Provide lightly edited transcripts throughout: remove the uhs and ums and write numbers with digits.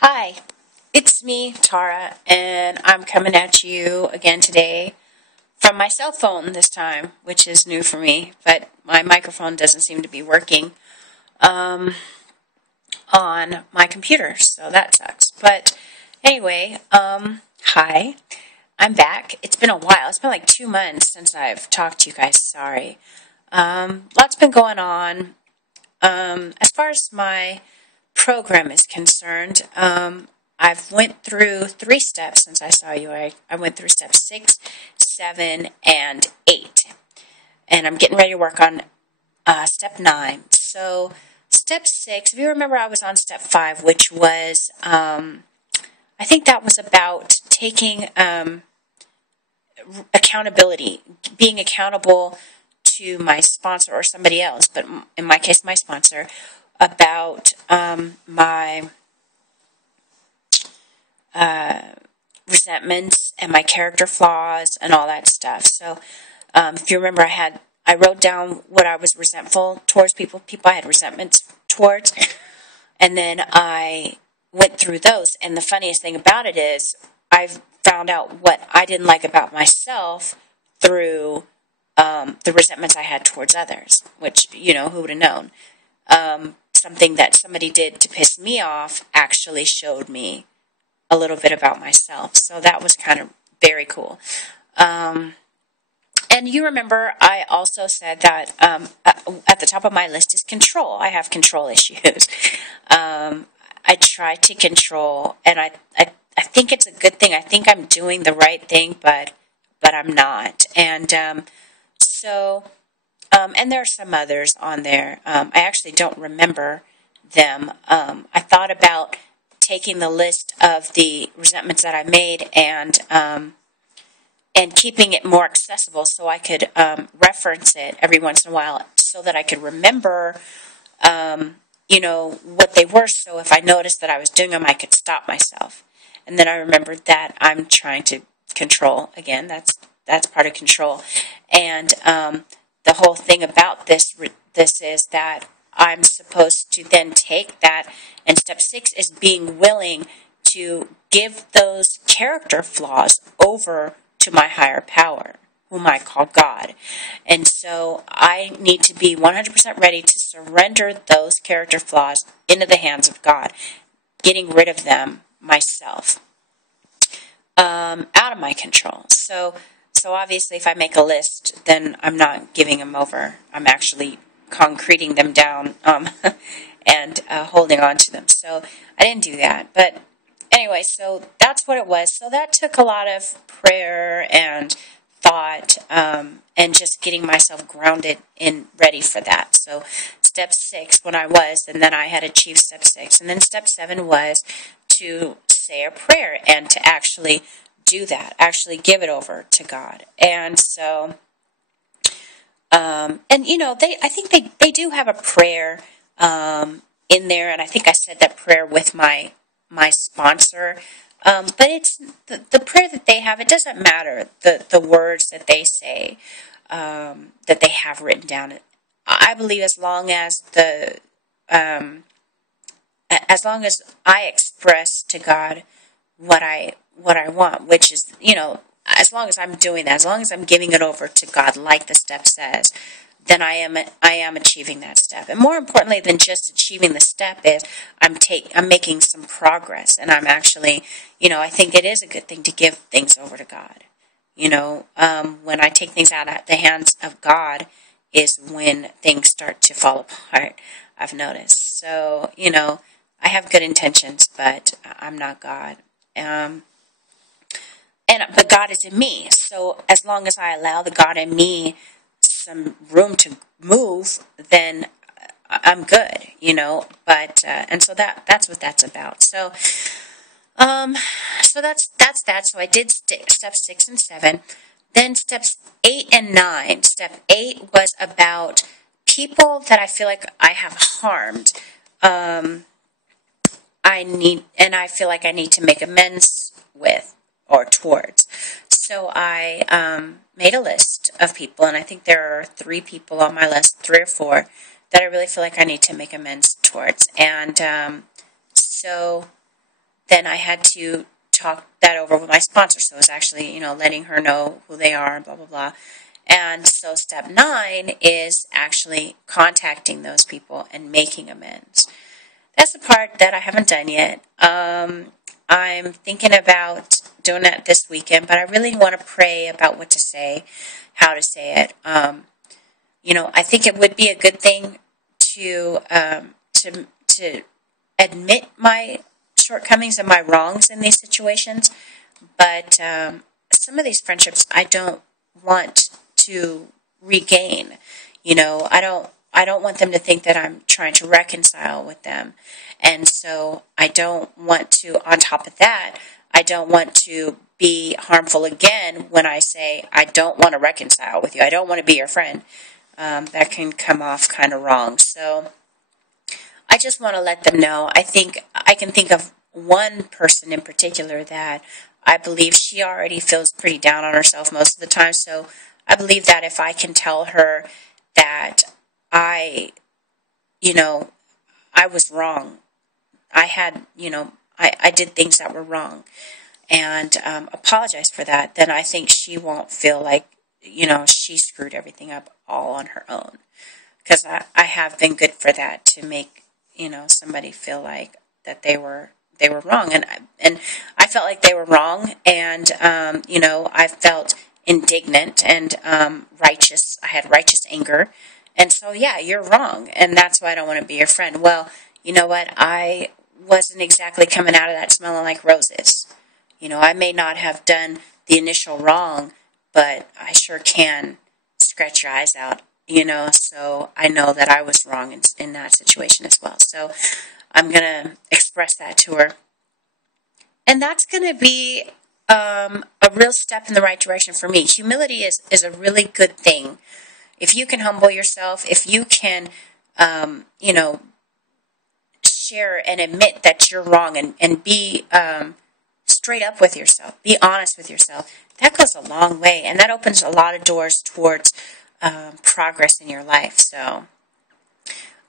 Hi, it's me, Tara, and I'm coming at you again today from my cell phone this time, which is new for me, but my microphone doesn't seem to be working um, on my computer, so that sucks. But anyway, hi, I'm back. It's been a while. It's been like 2 months since I've talked to you guys. Sorry. Lots been going on. As far as my program is concerned, I've went through 3 steps since I saw you. I went through step 6, 7, and 8. And I'm getting ready to work on step 9. So step 6, if you remember, I was on step 5, which was, I think that was about taking accountability, being accountable to my sponsor or somebody else, but in my case, my sponsor, about my resentments and my character flaws and all that stuff. So, if you remember, I wrote down what I was resentful towards people I had resentments towards, and then I went through those. And the funniest thing about it is, I've found out what I didn't like about myself through the resentments I had towards others, which, who would have known? Something that somebody did to piss me off actually showed me a little bit about myself. So that was kind of very cool. And you remember I also said that at the top of my list is control. I have control issues. I try to control, and I think it's a good thing. I think I'm doing the right thing, but I'm not. And and there are some others on there. I actually don't remember them. I thought about taking the list of the resentments that I made and keeping it more accessible so I could reference it every once in a while so that I could remember, what they were. So if I noticed that I was doing them, I could stop myself. And then I remembered that I'm trying to control. Again, that's part of control. And the whole thing about this is that I'm supposed to then take that, and step 6 is being willing to give those character flaws over to my higher power, whom I call God. And so I need to be 100% ready to surrender those character flaws into the hands of God, getting rid of them myself, out of my control. So obviously, if I make a list, then I'm not giving them over. I'm actually concreting them down and holding on to them. So I didn't do that. But anyway, so that's what it was. So that took a lot of prayer and thought and just getting myself grounded and ready for that. So step 6, when I was, and then I had achieved step 6. And then step 7 was to say a prayer and to actually do that, actually give it over to God. And so, I think they do have a prayer in there, and I think I said that prayer with my sponsor. But it's the prayer that they have. It doesn't matter the words that they say, that they have written down. I believe as long as I express to God what I want, which is, as long as I'm doing that, as long as I'm giving it over to God, like the step says, then I am achieving that step. And more importantly than just achieving the step is I'm making some progress, and I'm actually, I think it is a good thing to give things over to God. When I take things out of the hands of God is when things start to fall apart, I've noticed. So, I have good intentions, but I'm not God. But God is in me. So as long as I allow the God in me some room to move, then I'm good, But and so that's what that's about. So that's that. So I did step 6 and 7. Then steps 8 and 9. Step 8 was about people that I feel like I have harmed. I feel like I need to make amends with or towards. So I made a list of people, and I think there are 3 people on my list, 3 or 4, that I really feel like I need to make amends towards. And so then I had to talk that over with my sponsor. So it's actually, letting her know who they are and blah, blah, blah. And so step 9 is actually contacting those people and making amends. That's the part that I haven't done yet. I'm thinking about doing that this weekend, but I really want to pray about what to say, how to say it. I think it would be a good thing to admit my shortcomings and my wrongs in these situations, but some of these friendships I don't want to regain. I don't want them to think that I'm trying to reconcile with them. And so I don't want to, on top of that, I don't want to be harmful again when I say I don't want to reconcile with you. I don't want to be your friend. That can come off kind of wrong. So I just want to let them know. I think I can think of one person in particular that I believe she already feels pretty down on herself most of the time. So I believe that if I can tell her that I was wrong. I had, I did things that were wrong and apologize for that, then I think she won't feel like, she screwed everything up all on her own. Because I have been good for that, to make, somebody feel like that they were wrong. And I felt like they were wrong, and, I felt indignant and righteous. I had righteous anger. And so, yeah, you're wrong, and that's why I don't want to be your friend. Well, you know what? I wasn't exactly coming out of that smelling like roses. I may not have done the initial wrong, but I sure can scratch your eyes out, so I know that I was wrong in that situation as well. So I'm going to express that to her. And that's going to be a real step in the right direction for me. Humility is a really good thing. If you can humble yourself, if you can, share and admit that you're wrong and be straight up with yourself, be honest with yourself, that goes a long way. And that opens a lot of doors towards progress in your life. So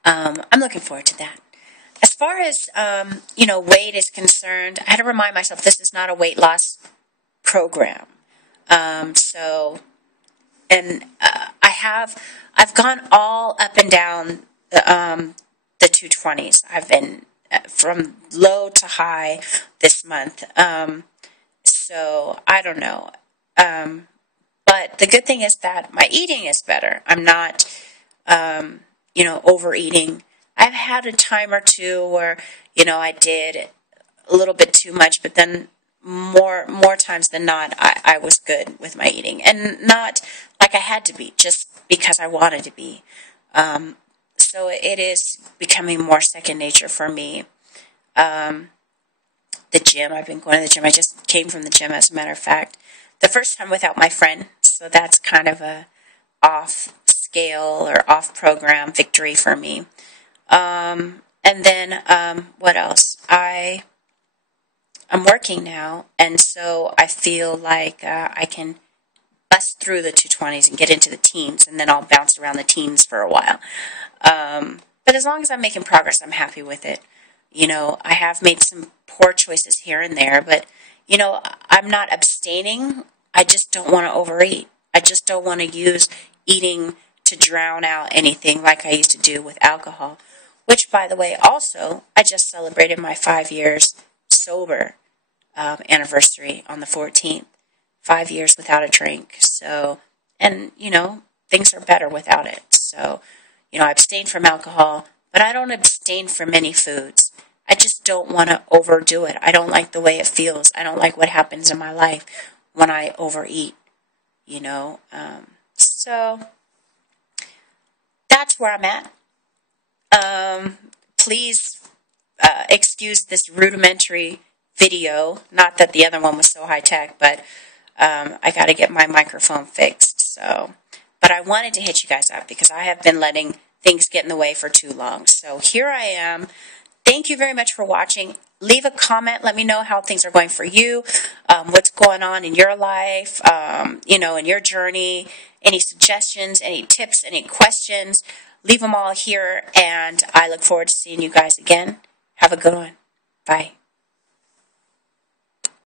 I'm looking forward to that. As far as, weight is concerned, I had to remind myself this is not a weight loss program. I've gone all up and down the 220s. I've been from low to high this month. So I don't know. But the good thing is that my eating is better. I'm not, overeating. I've had a time or two where, I did a little bit too much, but then more times than not, I was good with my eating, and not like I had to be, just because I wanted to be. So it is becoming more second nature for me. The gym, I've been going to the gym. I just came from the gym, as a matter of fact. The first time without my friend, so that's kind of a off scale or off program victory for me. And then what else? I'm working now, and so I feel like I can bust through the 220s and get into the teens, and then I'll bounce around the teens for a while. But as long as I'm making progress, I'm happy with it. I have made some poor choices here and there, but, I'm not abstaining. I just don't want to overeat. I just don't want to use eating to drown out anything like I used to do with alcohol, which, by the way, also, I just celebrated my 5 years sober anniversary on the 14th. 5 years without a drink. So, and, things are better without it. So, I abstain from alcohol, but I don't abstain from many foods. I just don't want to overdo it. I don't like the way it feels. I don't like what happens in my life when I overeat, So, that's where I'm at. Please excuse this rudimentary video. Not that the other one was so high tech, but I got to get my microphone fixed. So, but I wanted to hit you guys up because I have been letting things get in the way for too long. So here I am. Thank you very much for watching. Leave a comment. Let me know how things are going for you, what's going on in your life, in your journey. Any suggestions, any tips, any questions, leave them all here. And I look forward to seeing you guys again. Have a good one. Bye.